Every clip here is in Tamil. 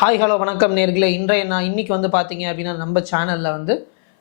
ஹாய் ஹலோ வணக்கம் நேர்களே. இன்னைக்கு வந்து பார்த்தீங்க அப்படின்னா நம்ம சேனலில் வந்து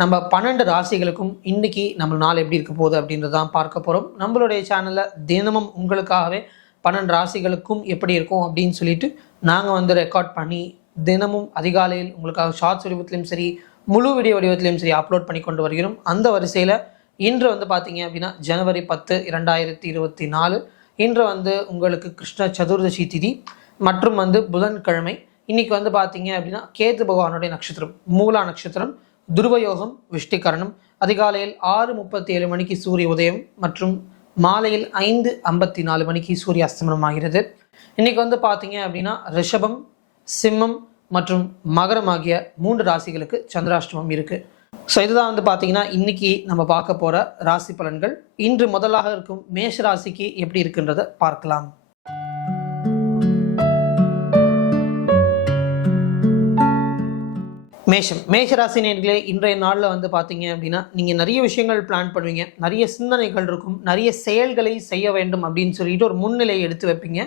நம்ம 12 ராசிகளுக்கும் இன்னைக்கு நம்ம நாள் எப்படி இருக்க போகுது அப்படின்றதான் பார்க்க போகிறோம். நம்மளுடைய சேனலில் தினமும் உங்களுக்காகவே 12 ராசிகளுக்கும் எப்படி இருக்கும் அப்படின்னு சொல்லிட்டு நாங்கள் வந்து ரெக்கார்ட் பண்ணி தினமும் அதிகாலையில் உங்களுக்காக ஷார்ட்ஸ் வடிவத்திலையும் சரி முழு வீடியோ வடிவத்திலையும் சரி அப்லோட் பண்ணி கொண்டு வருகிறோம். அந்த வரிசையில் இன்று வந்து பார்த்தீங்க அப்படின்னா ஜனவரி 10, 2024 இன்று வந்து உங்களுக்கு கிருஷ்ண சதுர்தசி திதி மற்றும் வந்து புதன்கிழமை. இன்னைக்கு வந்து பார்த்தீங்க அப்படின்னா கேது பகவானுடைய நட்சத்திரம் மூலா நட்சத்திரம், துருவயோகம், விஷ்டிகரணம். அதிகாலையில் 6:37 மணிக்கு சூரிய உதயம் மற்றும் மாலையில் 5:54 மணிக்கு சூரிய அஸ்தமனம் ஆகிறது. இன்னைக்கு வந்து பார்த்தீங்க அப்படின்னா ரிஷபம், சிம்மம் மற்றும் மகரம் ஆகிய 3 ராசிகளுக்கு சந்திராஷ்டமம் இருக்கு. ஸோ இதுதான் வந்து பார்த்தீங்கன்னா இன்னைக்கு நம்ம பார்க்க போற ராசி பலன்கள். இன்று முதலாக இருக்கும் மேஷ ராசிக்கு எப்படி இருக்குன்றதை பார்க்கலாம். மேஷராசி நேர்களே, இன்றைய நாளில் வந்து பார்த்தீங்க அப்படின்னா நீங்கள் நிறைய விஷயங்கள் பிளான் பண்ணுவீங்க, நிறைய சிந்தனைகள் இருக்கும், நிறைய செயல்களை செய்ய வேண்டும் அப்படின்னு சொல்லிட்டு ஒரு முன்னிலையை எடுத்து வைப்பீங்க.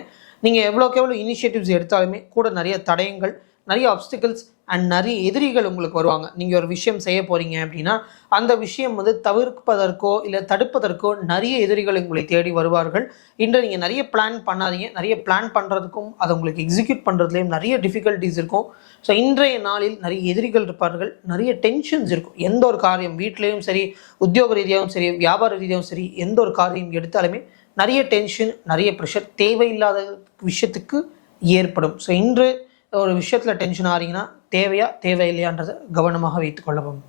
நீங்கள் எவ்வளோக்கு எவ்வளோ இனிஷியேட்டிவ்ஸ் எடுத்தாலுமே கூட நிறைய தடயங்கள், நிறைய ஆப்ஸ்டிகல்ஸ் அண்ட் நிறைய எதிரிகள் உங்களுக்கு வருவாங்க. நீங்கள் ஒரு விஷயம் செய்ய போகிறீங்க அப்படின்னா அந்த விஷயம் வந்து தவிர்ப்பதற்கோ இல்லை தடுப்பதற்கோ நிறைய எதிரிகள் உங்களை தேடி வருவார்கள். இன்று நீங்கள் நிறைய பிளான் பண்ணாதீங்க. நிறைய பிளான் பண்ணுறதுக்கும் அதை உங்களுக்கு எக்ஸிக்யூட் பண்ணுறதுலேயும் நிறைய டிஃபிகல்ட்டிஸ் இருக்கும். ஸோ இன்றைய நாளில் நிறைய எதிரிகள் இருப்பார்கள், நிறைய டென்ஷன்ஸ் இருக்கும். எந்த ஒரு காரியம் வீட்லேயும் சரி, உத்தியோக ரீதியாகவும் சரி, வியாபார ரீதியாகவும் சரி, எந்த ஒரு காரியம் எடுத்தாலுமே நிறைய டென்ஷன், நிறைய ப்ரெஷர் தேவையில்லாத விஷயத்துக்கு ஏற்படும். ஸோ இன்று ஒரு விஷயத்தில் டென்ஷன் ஆகிறீங்கன்னா தேவையா தேவையில்லையான்றதை கவனமாக வைத்துக் கொள்ளவும்.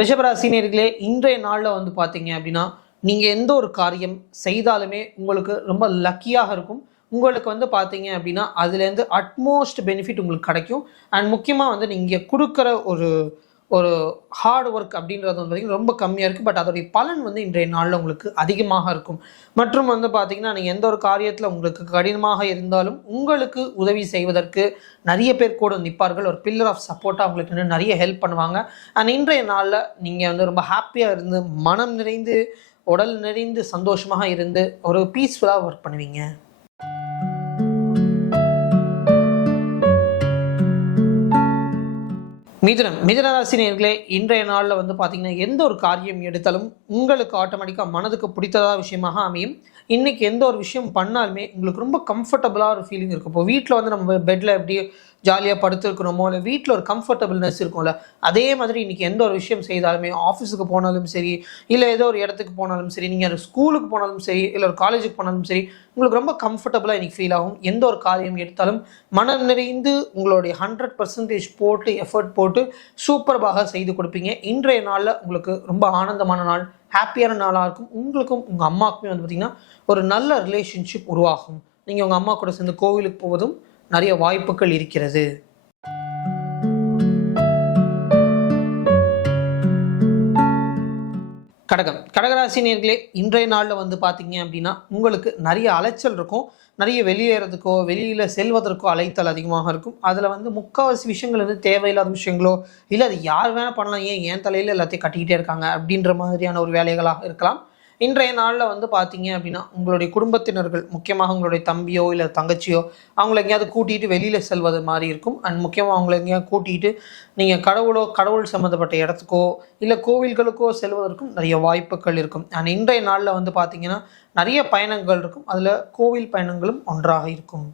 ரிஷபராசினியர்களே, இன்றைய நாளில் வந்து பார்த்தீங்க அப்படின்னா நீங்கள் எந்த ஒரு காரியம் செய்தாலுமே உங்களுக்கு ரொம்ப லக்கியாக இருக்கும். உங்களுக்கு வந்து பார்த்தீங்க அப்படின்னா அதுலேருந்து அட்மோஸ்ட் பெனிஃபிட் உங்களுக்கு கிடைக்கும். அண்ட் முக்கியமாக வந்து நீங்கள் கொடுக்குற ஒரு ஒரு ஹார்ட் ஒர்க் அப்படின்றது வந்து பார்த்திங்கன்னா ரொம்ப கம்மியாக இருக்குது. பட் அதோடைய பலன் வந்து இன்றைய நாளில் உங்களுக்கு அதிகமாக இருக்கும். மற்றும் வந்து பார்த்திங்கன்னா நீங்கள் எந்த ஒரு காரியத்தில் உங்களுக்கு கடினமாக இருந்தாலும் உங்களுக்கு உதவி செய்வதற்கு நிறைய பேர் கூட நிற்பார்கள். ஒரு பில்லர் ஆஃப் சப்போர்ட்டாக உங்களுக்கு நிறைய ஹெல்ப் பண்ணுவாங்க. அண்ட் இன்றைய நாளில் நீங்கள் வந்து ரொம்ப ஹாப்பியாக இருந்து, மனம் நிறைந்து, உடல் நிறைந்து, சந்தோஷமாக இருந்து ஒரு பீஸ்ஃபுல்லாக ஒர்க் பண்ணுவீங்க. மிதுன ராசி நேயர்களே, இன்றைய நாளில் வந்து பார்த்தீங்கன்னா எந்த ஒரு காரியம் எடுத்தாலும் உங்களுக்கு ஆட்டோமேட்டிக்காக மனதுக்கு பிடித்ததாக விஷயமாக அமையும். இன்றைக்கி எந்த ஒரு விஷயம் பண்ணாலுமே உங்களுக்கு ரொம்ப கம்ஃபர்டபுளாக ஒரு ஃபீலிங் இருக்கும். இப்போ வீட்டில் வந்து நம்ம பெட்டில் எப்படி ஜாலியாக படுத்துருக்கணுமோ, இல்லை வீட்டில் ஒரு கம்ஃபர்டபுள்னஸ் இருக்கும்ல, அதே மாதிரி இன்றைக்கி எந்த ஒரு விஷயம் செய்தாலுமே, ஆஃபீஸுக்கு போனாலும் சரி, இல்லை ஏதோ ஒரு இடத்துக்கு போனாலும் சரி, நீங்கள் ஸ்கூலுக்கு போனாலும் சரி, இல்லை ஒரு காலேஜுக்கு போனாலும் சரி, உங்களுக்கு ரொம்ப கம்ஃபர்டபுளாக இன்றைக்கி ஃபீல் ஆகும். எந்த ஒரு காரியம் எடுத்தாலும் மனம் நிறைந்து உங்களுடைய 100% போட்டு எஃபர்ட் போட்டு சூப்பராக செய்து கொடுப்பீங்க. இன்றைய நாளில் உங்களுக்கு ரொம்ப ஆனந்தமான நாள், ஹாப்பியான நாளாக இருக்கும். உங்களுக்கும் உங்கள் அம்மாவுக்குமே வந்து பார்த்திங்கன்னா ஒரு நல்ல ரிலேஷன்ஷிப் உருவாகும். நீங்கள் உங்கள் அம்மா கூட சேர்ந்து கோவிலுக்கு போவதும் நிறைய வாய்ப்புகள் இருக்கிறது. கடகராசி நேயர்களே, இன்றைய நாளில் வந்து பார்த்தீங்க அப்படின்னா உங்களுக்கு நிறைய அலைச்சல் இருக்கும். நிறைய வெளியேறதுக்கோ வெளியில் செல்வதற்கோ அலைத்தல் அதிகமாக இருக்கும். அதில் வந்து முக்கால்வாசி விஷயங்கள் வந்து தேவையில்லாத விஷயங்களோ, இல்லை அது யார் வேணால் பண்ணலாம், ஏன் தலையில் எல்லாத்தையும் கட்டிக்கிட்டே இருக்காங்க அப்படின்ற மாதிரியான ஒரு வேலைகளாக இருக்கலாம். இன்றைய நாளில் வந்து பார்த்தீங்க அப்படின்னா உங்களுடைய குடும்பத்தினர்கள், முக்கியமாக உங்களுடைய தம்பியோ இல்லை தங்கச்சியோ, அவங்கள எங்கேயாவது கூட்டிகிட்டு வெளியில் செல்வது மாதிரி இருக்கும். அண்ட் முக்கியமாக அவங்கள எங்கேயாவது கூட்டிகிட்டு நீங்கள் கடவுள் சம்மந்தப்பட்ட இடத்துக்கோ இல்லை கோவில்களுக்கோ செல்வதற்கும் நிறைய வாய்ப்புகள் இருக்கும். அண்ட் இன்றைய நாளில் வந்து பார்த்தீங்கன்னா நிறைய பயணங்கள் இருக்கும். அதில் கோவில் பயணங்களும் ஒன்றாக இருக்கும்.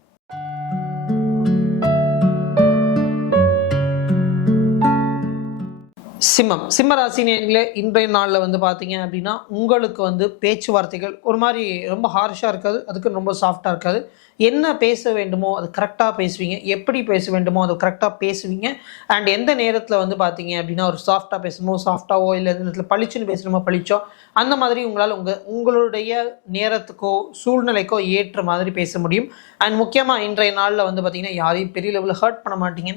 சிம்ம ராசி நேயர்களே, இன்றைய நாளில் வந்து பார்த்தீங்க அப்படின்னா உங்களுக்கு வந்து பேச்சுவார்த்தைகள் ஒரு மாதிரி ரொம்ப ஹார்ஷாக இருக்காது, அதுக்கு ரொம்ப சாஃப்டாக இருக்காது. என்ன பேச வேண்டுமோ அது கரெக்டாக பேசுவீங்க, எப்படி பேச வேண்டுமோ அது கரெக்டாக பேசுவீங்க. அண்ட் எந்த நேரத்தில் வந்து பார்த்தீங்க அப்படின்னா ஒரு சாஃப்டாக பேசணுமோ சாஃப்டாவோ, இல்லை எந்த நேரத்தில் பளிச்சுன்னு பேசணுமோ பளிச்சோ, அந்த மாதிரி உங்களால் உங்களுடைய நேரத்துக்கோ சூழ்நிலைக்கோ ஏற்ற மாதிரி பேச முடியும். அண்ட் முக்கியமாக இன்றைய நாளில் வந்து பார்த்தீங்கன்னா யாரையும் பெரிய லெவலில் ஹர்ட் பண்ண மாட்டீங்க.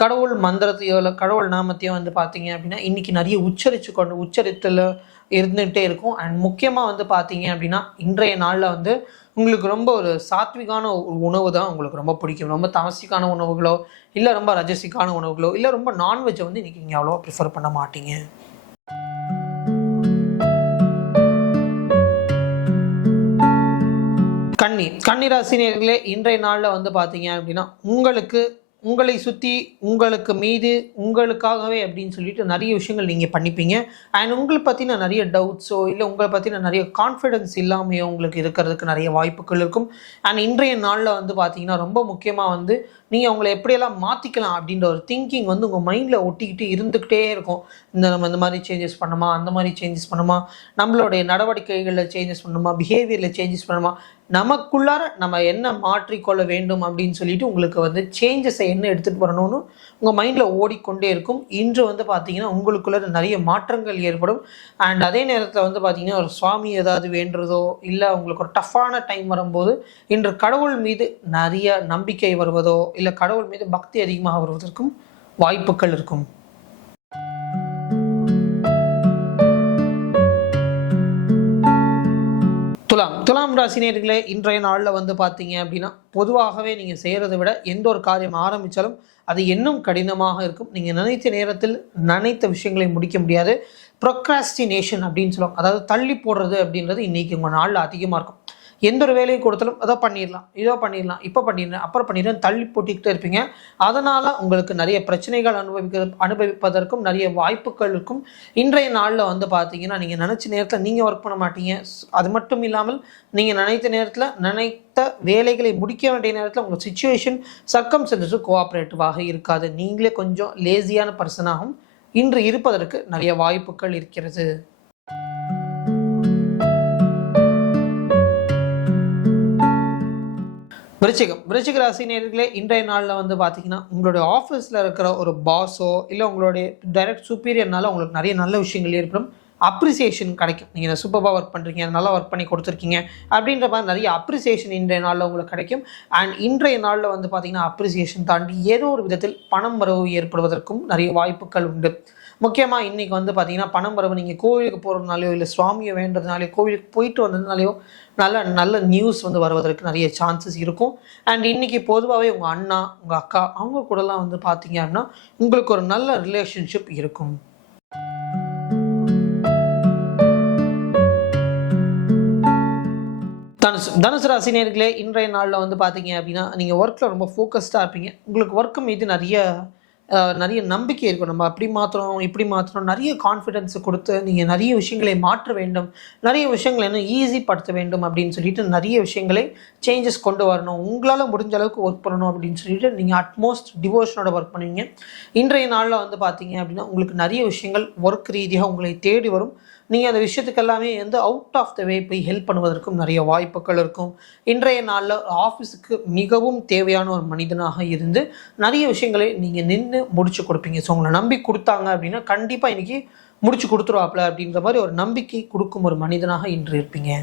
கடவுள் மந்திரத்தையோ இல்லை கடவுள் நாமத்தையோ வந்து பார்த்தீங்க அப்படின்னா இன்றைக்கி நிறைய உச்சரித்தில் இருந்துகிட்டே இருக்கும். அண்ட் முக்கியமாக வந்து பார்த்தீங்க அப்படின்னா இன்றைய நாளில் வந்து உங்களுக்கு ரொம்ப ஒரு சாத்விகான உணவு தான் உங்களுக்கு ரொம்ப பிடிக்கும். ரொம்ப தாமசிக்கான உணவுகளோ, இல்லை ரொம்ப ரஜசிக்கான உணவுகளோ, இல்லை ரொம்ப நான்வெஜ்ஜை வந்து இன்றைக்கி நீங்கள் அவ்வளோவா ப்ரிஃபர் பண்ண மாட்டீங்க. கன்னி ராசி நேயர்களே, இன்றைய நாளில் வந்து பார்த்தீங்க அப்படின்னா உங்களை சுற்றி உங்களுக்கு மீது உங்களுக்காகவே அப்படின்னு சொல்லிட்டு நிறைய விஷயங்கள் நீங்கள் பண்ணிப்பீங்க. அண்ட் உங்களை பற்றின நிறைய டவுட்ஸோ இல்லை உங்களை பற்றின நிறைய கான்ஃபிடென்ஸ் இல்லாமையோ உங்களுக்கு இருக்கிறதுக்கு நிறைய வாய்ப்புகள் இருக்கும். அண்ட் இன்றைய நாளில் வந்து பார்த்தீங்கன்னா ரொம்ப முக்கியமாக வந்து நீங்கள் அவங்கள எப்படியெல்லாம் மாற்றிக்கலாம் அப்படின்ற ஒரு திங்கிங் வந்து உங்கள் மைண்டில் ஒட்டிக்கிட்டு இருந்துக்கிட்டே இருக்கும். நம்ம இந்த மாதிரி சேஞ்சஸ் பண்ணுமா, அந்த மாதிரி சேஞ்சஸ் பண்ணுமா, நம்மளுடைய நடவடிக்கைகளில் சேஞ்சஸ் பண்ணுமா, பிஹேவியரில் சேஞ்சஸ் பண்ணுமா, நமக்குள்ளார நம்ம என்ன மாற்றிக்கொள்ள வேண்டும் அப்படின்னு சொல்லிட்டு உங்களுக்கு வந்து சேஞ்சஸை என்ன எடுத்துகிட்டு வரணும்னு உங்கள் மைண்டில் ஓடிக்கொண்டே இருக்கும். இன்று வந்து பார்த்தீங்கன்னா உங்களுக்குள்ள நிறைய மாற்றங்கள் ஏற்படும். அண்ட் அதே நேரத்தில் வந்து பார்த்தீங்கன்னா ஒரு சுவாமி ஏதாவது வேண்டுறதோ இல்லை உங்களுக்கு ஒரு டஃப்பான டைம் வரும்போது இன்று கடவுள் மீது நிறைய நம்பிக்கை வருவதோ இல்லை கடவுள் மீது பக்தி அதிகமாக வருவதற்கும் வாய்ப்புகள் இருக்கும். துலாம் ராசி நேயர்களே, இன்றைய நாளில் வந்து பார்த்தீங்க அப்படின்னா பொதுவாகவே நீங்கள் செய்கிறத விட எந்த ஒரு காரியம் ஆரம்பித்தாலும் அது இன்னும் கடினமாக இருக்கும். நீங்கள் நினைத்த நேரத்தில் நினைத்த விஷயங்களை முடிக்க முடியாது. ப்ரொக்ராஸ்டினேஷன் அப்படின்னு சொல்லுவாங்க, அதாவது தள்ளி போடுறது அப்படின்றது இன்றைக்கி உங்கள் நாளில் அதிகமாக இருக்கும். எந்த ஒரு வேலையை கொடுத்தாலும் இதோ பண்ணிடலாம், இப்போ பண்ணிடுறேன், அப்புறம் பண்ணிடுறேன், தள்ளி போட்டுக்கிட்டே இருப்பீங்க. அதனால் உங்களுக்கு நிறைய பிரச்சனைகள் அனுபவிப்பதற்கும் நிறைய வாய்ப்புகள் இருக்கும். இன்றைய நாளில் வந்து பார்த்தீங்கன்னா நீங்கள் நினச்ச நேரத்தில் நீங்கள் ஒர்க் பண்ண மாட்டீங்க. அது மட்டும் இல்லாமல் நீங்கள் நினைத்த நேரத்தில் நினைத்த வேலைகளை முடிக்க வேண்டிய நேரத்தில் உங்கள் சிச்சுவேஷன் சர்க்கம்ஸ்டன்சஸ் கோஆப்ரேட்டிவாக இருக்காது. நீங்களே கொஞ்சம் லேசியான பர்சனாகவும் இன்று இருப்பதற்கு நிறைய வாய்ப்புகள் இருக்கிறது. விருச்சிக ராசி நேயர்களே, இன்றைய நாளில் வந்து பார்த்தீங்கன்னா உங்களுடைய ஆஃபீஸில் இருக்கிற ஒரு பாஸோ இல்லை உங்களுடைய டைரக்ட் சுப்பீரியர்னால உங்களுக்கு நிறைய நல்ல விஷயங்கள் ஏற்படும். அப்ரிசியேஷன் கிடைக்கும். நீங்கள் சூப்பராக ஒர்க் பண்ணுறீங்க, நல்லா ஒர்க் பண்ணி கொடுத்துருக்கீங்க அப்படின்ற மாதிரி நிறைய அப்ரிசியேஷன் இன்றைய நாளில் உங்களுக்கு கிடைக்கும். அண்ட் இன்றைய நாளில் வந்து பார்த்தீங்கன்னா அப்ரிசியேஷன் தாண்டி ஏதோ ஒரு விதத்தில் பணம் வரவு ஏற்படுவதற்கும் நிறைய வாய்ப்புகள் உண்டு. முக்கியமாக இன்றைக்கி வந்து பார்த்தீங்கன்னா பணம் வரவு நீங்கள் கோவிலுக்கு போகிறதுனாலையோ இல்லை சுவாமியை வேண்டதுனாலையோ கோவிலுக்கு போயிட்டு வந்ததுனாலையோ நல்ல நியூஸ் வந்து வருவதற்கு நிறைய சான்சஸ் இருக்கும். அண்ட் இன்றைக்கி பொதுவாகவே உங்கள் அண்ணா உங்கள் அக்கா அவங்க கூடலாம் வந்து பார்த்தீங்க அப்படின்னா உங்களுக்கு ஒரு நல்ல ரிலேஷன்ஷிப் இருக்கும். தனுசு ராசி நேயர்களே, இன்றைய நாளில் வந்து பார்த்தீங்க அப்படின்னா நீங்கள் ஒர்க்கில் ரொம்ப ஃபோக்கஸ்டாக இருப்பீங்க. உங்களுக்கு ஒர்க்கு மீது நிறைய நம்பிக்கை இருக்கும். நம்ம அப்படி மாற்றணும் இப்படி மாற்றணும் நிறைய கான்ஃபிடென்ஸை கொடுத்து நீங்கள் நிறைய விஷயங்களை மாற்ற வேண்டும், நிறைய விஷயங்களை இன்னும் ஈஸிப்படுத்த வேண்டும் அப்படின்னு சொல்லிட்டு நிறைய விஷயங்களை சேஞ்சஸ் கொண்டு வரணும், உங்களால் முடிஞ்ச அளவுக்கு ஒர்க் பண்ணணும் அப்படின்னு சொல்லிட்டு நீங்கள் அட்மோஸ்ட் டிவோஷனோட ஒர்க் பண்ணுவீங்க. இன்றைய நாளில் வந்து பார்த்தீங்க அப்படின்னா உங்களுக்கு நிறைய விஷயங்கள் ஒர்க் ரீதியாக உங்களை தேடி வரும். நீங்கள் அந்த விஷயத்துக்கு எல்லாமே வந்து அவுட் ஆஃப் த வே போய் ஹெல்ப் பண்ணுவதற்கும் நிறைய வாய்ப்புகள் இருக்கும். இன்றைய நாளில் ஆஃபீஸுக்கு மிகவும் தேவையான ஒரு மனிதனாக இருந்து நிறைய விஷயங்களை நீங்கள் நின்று முடிச்சு கொடுப்பீங்க. ஸோ உங்களை நம்பி கொடுத்தாங்க அப்படின்னா கண்டிப்பாக இன்றைக்கி முடிச்சு கொடுத்துருவாப்ல அப்படின்ற மாதிரி ஒரு நம்பிக்கை கொடுக்கும் ஒரு மனிதனாக இன்று இருப்பீங்க.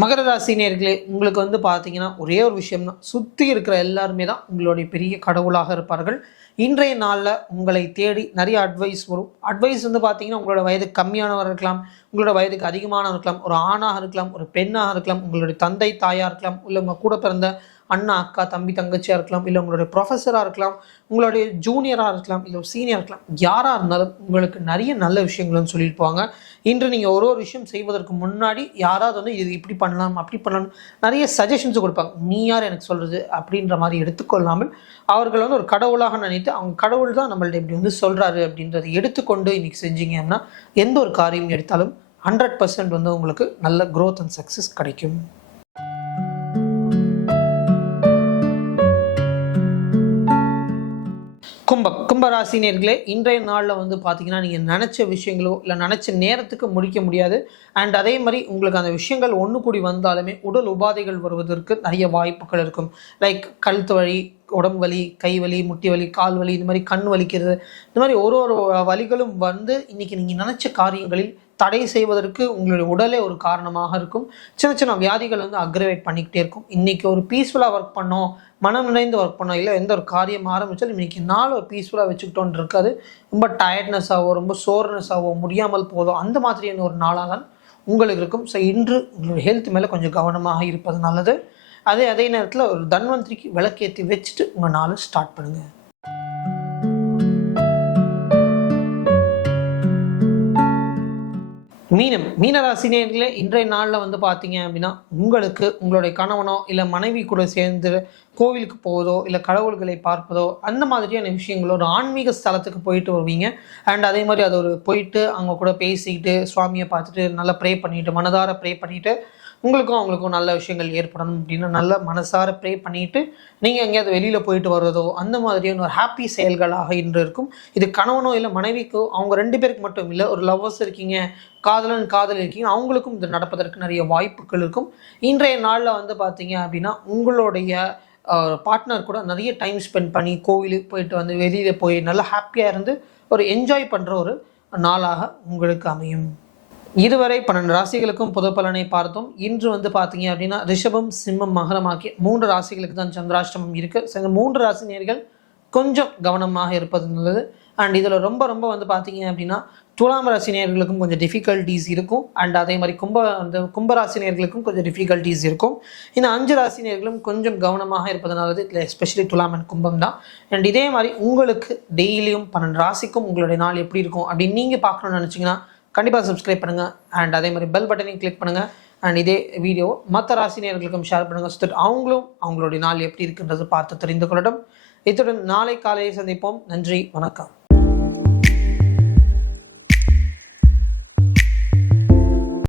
மகர ராசி நேயர்களே, உங்களுக்கு வந்து பார்த்தீங்கன்னா ஒரே ஒரு விஷயம் தான், சுற்றி இருக்கிற எல்லாருமே தான் உங்களுடைய பெரிய கடவுளாக இருப்பார்கள். இன்றைய நாளில் உங்களை தேடி நிறைய அட்வைஸ் வரும். அட்வைஸ் வந்து பார்த்தீங்கன்னா உங்களோட வயதுக்கு கம்மியானவர் இருக்கலாம், உங்களோட வயதுக்கு அதிகமானவர் இருக்கலாம், ஒரு ஆணாக இருக்கலாம், ஒரு பெண்ணாக இருக்கலாம், உங்களுடைய தந்தை தாயாக இருக்கலாம், இல்லை உங்கள் கூட பிறந்த அண்ணா அக்கா தம்பி தங்கச்சியாக இருக்கலாம், இல்லை உங்களுடைய ப்ரொஃபஸராக இருக்கலாம், உங்களுடைய ஜூனியராக இருக்கலாம், இல்லை சீனியராக இருக்கலாம். யாராக இருந்தாலும் உங்களுக்கு நிறைய நல்ல விஷயங்கள்னு சொல்லியிருப்பாங்க. இன்று நீங்கள் ஒரு விஷயம் செய்வதற்கு முன்னாடி யாராவது வந்து இது இப்படி பண்ணலாம் அப்படி பண்ணலாம் நிறைய சஜஷன்ஸ் கொடுப்பாங்க. நீ யார் எனக்கு சொல்கிறது அப்படின்ற மாதிரி எடுத்துக்கொள்ளாமல் அவர்கள் வந்து ஒரு கடவுளாக நினைத்து அவங்க கடவுள் தான் நம்மள்ட்ட இப்படி வந்து சொல்கிறாரு அப்படின்றத எடுத்துக்கொண்டு இன்றைக்கி செஞ்சீங்கன்னா எந்த ஒரு காரியம் எடுத்தாலும் 100% வந்து உங்களுக்கு நல்ல க்ரோத் அண்ட் சக்ஸஸ் கிடைக்கும். கும்பராசி நேயர்களே, இன்றைய நாளில் வந்து பார்த்தீங்கன்னா நீங்கள் நினச்ச விஷயங்களோ இல்லை நினச்ச நேரத்துக்கு முடிக்க முடியாது. அண்ட் அதே மாதிரி உங்களுக்கு அந்த விஷயங்கள் ஒன்று கூடி வந்தாலுமே உடல் உபாதைகள் வருவதற்கு நிறைய வாய்ப்புகள் இருக்கும். லைக் கழுத்து வலி, உடம்பு வலி, கை வலி, முட்டி வலி, கால் வலி, இந்த மாதிரி கண் வலிக்கிறது, இந்த மாதிரி ஒரு வலிகளும் வந்து இன்றைக்கி நீங்கள் நினச்ச காரியங்களில் தடை செய்வதற்கு உங்களுடைய உடலே ஒரு காரணமாக இருக்கும். சின்ன சின்ன வியாதிகள் வந்து அக்ரவேட் பண்ணிக்கிட்டே இருக்கும். இன்றைக்கி ஒரு பீஸ்ஃபுல்லாக ஒர்க் பண்ணோம், மனம் நிறைந்து ஒர்க் பண்ணோம், இல்லை எந்த ஒரு காரியம் ஆரம்பித்தாலும் இன்றைக்கி நாள் ஒரு பீஸ்ஃபுல்லாக வச்சுக்கிட்டோன்னு இருக்காது. ரொம்ப டயர்ட்னஸ் ஆகும், ரொம்ப சோர்னஸ் ஆகும், முடியாமல் போதும், அந்த மாதிரியான ஒரு நாளாக தான் உங்களுக்கு இருக்கும். ஸோ இன்று உங்களுடைய ஹெல்த் மேலே கொஞ்சம் கவனமாக இருப்பது நல்லது. அதே நேரத்தில் ஒரு தன்வந்திரிக்கு விளக்கேற்றி வச்சுட்டு உங்கள் நாளை ஸ்டார்ட் பண்ணுங்கள். மீனராசினியர்களே, இன்றைய நாளில் வந்து பார்த்தீங்க அப்படின்னா உங்களுக்கு உங்களுடைய கணவனோ இல்லை மனைவி கூட சேர்ந்து கோவிலுக்கு போவதோ இல்லை கடவுள்களை பார்ப்பதோ அந்த மாதிரியான விஷயங்களோ ஒரு ஆன்மீக ஸ்தலத்துக்கு போயிட்டு வருவீங்க. அண்ட் அதே மாதிரி அது ஒரு போயிட்டு அவங்க கூட பேசிக்கிட்டு சுவாமியை பார்த்துட்டு நல்லா ப்ரே பண்ணிட்டு மனதார ப்ரே பண்ணிட்டு உங்களுக்கும் அவங்களுக்கும் நல்ல விஷயங்கள் ஏற்படணும் அப்படின்னு நல்ல மனசார ப்ரே பண்ணிட்டு நீங்கள் எங்கேயாவது வெளியில் போயிட்டு வர்றதோ அந்த மாதிரியான ஒரு ஹாப்பி செயல்களாக இன்று இருக்கும். இது கணவனோ இல்லை மனைவிக்கோ அவங்க 2 பேருக்கு மட்டும் இல்லை, ஒரு லவ்வர்ஸ் இருக்கீங்க, காதல் இருக்கீங்க, அவங்களுக்கும் இது நடப்பதற்கு நிறைய வாய்ப்புகள் இருக்கும். இன்றைய நாளில் வந்து பார்த்தீங்க அப்படின்னா உங்களுடைய பார்ட்னர் கூட நிறைய டைம் ஸ்பெண்ட் பண்ணி கோவிலுக்கு போயிட்டு வந்து வெளியில் போய் நல்லா ஹாப்பியாக இருந்து ஒரு என்ஜாய் பண்ணுற ஒரு நாளாக உங்களுக்கு அமையும். இதுவரை 12 ராசிகளுக்கும் பொது பலனை பார்த்தோம். இன்று வந்து பார்த்தீங்க அப்படின்னா ரிஷபம், சிம்மம், மகரம் ஆகிய 3 ராசிகளுக்கு தான் சந்திராஷ்டமம் இருக்குது. ஸோ இந்த 3 ராசி நேயர்கள் கொஞ்சம் கவனமாக இருப்பது நல்லது. அண்ட் இதில் ரொம்ப ரொம்ப வந்து பார்த்தீங்க அப்படின்னா துலாம் ராசி நேயர்களுக்கும் கொஞ்சம் டிஃபிகல்ட்டிஸ் இருக்கும். அண்ட் அதே மாதிரி கும்பராசி நேயர்களுக்கும் கொஞ்சம் டிஃபிகல்ட்டிஸ் இருக்கும். இந்த 5 ராசி நேயர்களும் கொஞ்சம் கவனமாக இருப்பது நல்லது. இதில் எஸ்பெஷலி துலாம் அண்ட் கும்பம் தான். அண்ட் இதே மாதிரி உங்களுக்கு டெய்லியும் 12 ராசிக்கும் உங்களுடைய நாள் எப்படி இருக்கும் அப்படின்னு நீங்கள் பார்க்கணும்னு நினச்சிங்கன்னா கண்டிப்பாக சப்ஸ்கிரைப் பண்ணுங்கள். அண்ட் அதே மாதிரி பெல் பட்டனையும் கிளிக் பண்ணுங்கள். அண்ட் இதே வீடியோ மற்ற ராசினியர்களுக்கும் ஷேர் பண்ணுங்கள். ஸோ அவங்களும் அவங்களுடைய நாள் எப்படி இருக்குன்றது பார்த்து தெரிந்து கொள்ளட்டும். இத்துடன் நாளை காலையை சந்திப்போம். நன்றி, வணக்கம்.